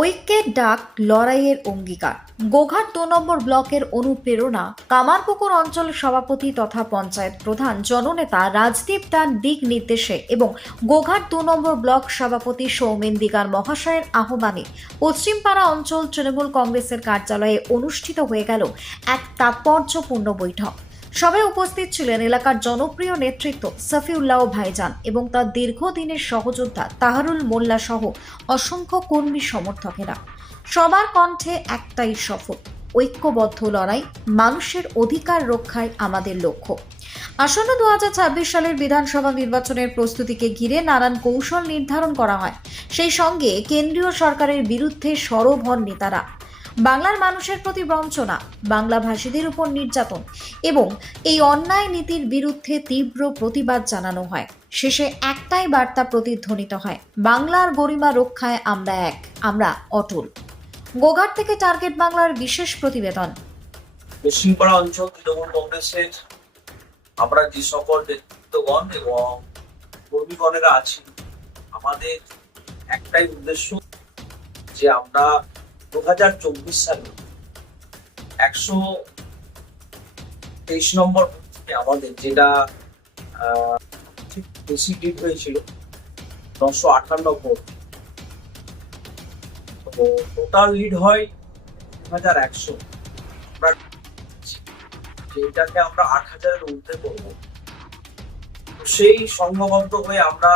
ঐক্যের ডাক লড়াইয়ের অঙ্গীকার। গোঘাট দু নম্বর ব্লকের অনুপ্রেরণা, কামারপুকুর অঞ্চল সভাপতি তথা পঞ্চায়েত প্রধান জননেতা রাজদীপ দান দিক নির্দেশে এবং গোঘাট দু নম্বর ব্লক সভাপতি সৌমেন দিগার মহাশয়ের আহ্বানে পশ্চিমপাড়া অঞ্চল তৃণমূল কংগ্রেসের কার্যালয়ে অনুষ্ঠিত হয়ে গেল এক তাৎপর্যপূর্ণ বৈঠক। সভায় উপস্থিত ছিলেন এলাকার জনপ্রিয় নেতৃত্ব সফিউল্লাহ ভাইজান এবং তার দীর্ঘদিনের সহযোদ্ধা তাহারুল মোল্লা সহ অসংখ্য কর্মী সমর্থকেরা। সবার কণ্ঠে একটাই সফল ঐক্যবদ্ধ লড়াই, মানুষের অধিকার রক্ষায় আমাদের লক্ষ্য। আসন্ন দু হাজার ছাব্বিশ সালের বিধানসভা নির্বাচনের প্রস্তুতিকে ঘিরে নানান কৌশল নির্ধারণ করা হয়। সেই সঙ্গে কেন্দ্রীয় সরকারের বিরুদ্ধে সরব হন নেতারা। বাংলার মানুষের প্রতি বঞ্চনা, বাংলা ভাষীদের উপর নির্যাতন এবং এই অন্যায় নীতির বিরুদ্ধে তীব্র প্রতিবাদ জানানো হয়। শেষে একটাই বার্তা প্রতিধ্বনিত হয়, বাংলার গরিমা রক্ষায় আমরা এক, আমরা অটল। গোঘাট থেকে টার্গেট বাংলার বিশেষ প্রতিবেদন। পশ্চিমপাড়া অঞ্চল তৃণমূল কংগ্রেসের আমরা যে সকল নেতৃত্বগণ এবং কর্মীগণেরা আছি, আমাদের একটাই উদ্দেশ্য যে আমরা দু হাজার চব্বিশ সালে একশো তেইশ নম্বর আমাদের যেটা ঠিক বেশি লিড হয়েছিল, নশো তো টোটাল লিড হয় দু হাজার একশো যেটাকে আমরা আট হাজারের ঊর্ধ্বে করব। সেই সংঘবদ্ধ হয়ে আমরা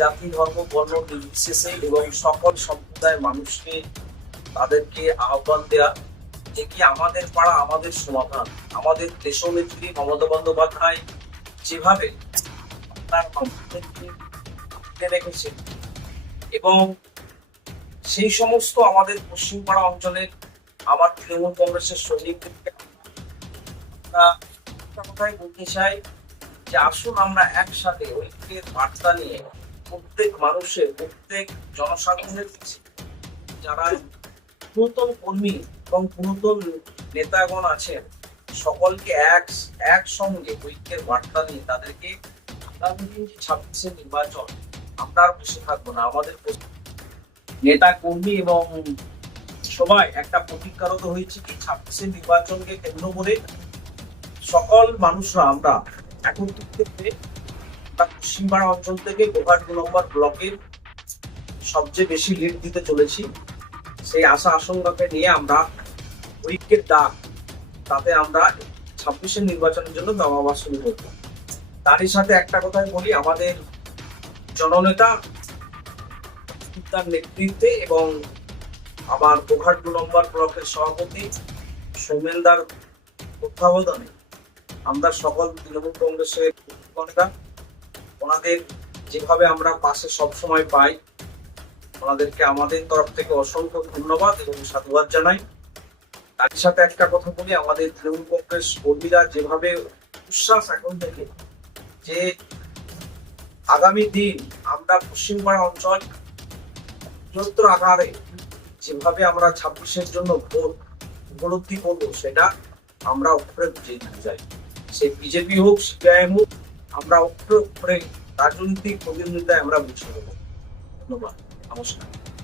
জাতি, ধর্ম, বর্ণ, নির্বিশেষে এবং সকল সম্প্রদায়ের মানুষকে তাদেরকে আহ্বান দেয়া যে কি আমাদের পাড়া আমাদের সমাধান, আমাদের দেশ দেশনেত্রী মমতা বন্দ্যোপাধ্যায় যেভাবে রেখেছেন এবং সেই সমস্ত আমাদের পশ্চিমপাড়া অঞ্চলের আমার তৃণমূল কংগ্রেসের সৈনিকদেরকে কথাই বলতে চাই যে আসুন আমরা একসাথে ঐক্যের বার্তা নিয়ে প্রত্যেক মানুষের, প্রত্যেক জনসাধারণের যারা পুরাতন কর্মী এবং পুরাতন নেতাগণ আছেন, সকলকে এক, একসঙ্গে ঐক্যের বার্তা নিয়ে তাদেরকে আগামী দিন যে ছাব্বিশে নির্বাচন আমরা বসে থাকব না, আমাদের নেতা কর্মী এবং সবাই একটা প্রতিজ্ঞারত হয়েছে কি ছাব্বিশে নির্বাচনকে কেন্দ্র করে সকল মানুষরা আমরা একত্রিত ক্ষেত্রে পশ্চিমবাড়া অঞ্চল থেকে গোঘাট দু নম্বর ব্লকের সবচেয়ে বেশি লিড দিতে চলেছি। সেই আশা আশঙ্কাকে নিয়ে আমরা ঐক্যের ডাক তাতে আমরা ছাব্বিশের নির্বাচনের জন্য দাবাবাস শুরু করব। তারই সাথে একটা কথাই বলি, আমাদের জননেতা তার নেতৃত্বে এবং আবার গোঘাট দু নম্বর ব্লকের সভাপতি সৌমেনদার তত্ত্বাবধানে আমরা সকল তৃণমূল কংগ্রেসের কর্মীরা ওনাদের যেভাবে আমরা পাশে সবসময় পাই ওনাদেরকে আমাদের তরফ থেকে অসংখ্য ধন্যবাদ এবং সাধুবাদ জানাই। তার সাথে একটা কথা বলি, আমাদের তৃণমূল কংগ্রেস কর্মীরা যেভাবে উচ্ছ্বাস এখন থেকে যে আগামী দিন আমরা পশ্চিমপাড়া অঞ্চল বৃহত্তর আকারে যেভাবে আমরা ছাব্বিশের জন্য ভোট উপলব্ধি করব, সেটা আমরা উপরে নিতে চাই। সে বিজেপি হোক, সিপিআইএম হোক, আমরা উপরে উপরে রাজনৈতিক প্রতিদ্বন্দ্বিতায় আমরা বুঝে নেব ধন্যবাদ। নমস্কার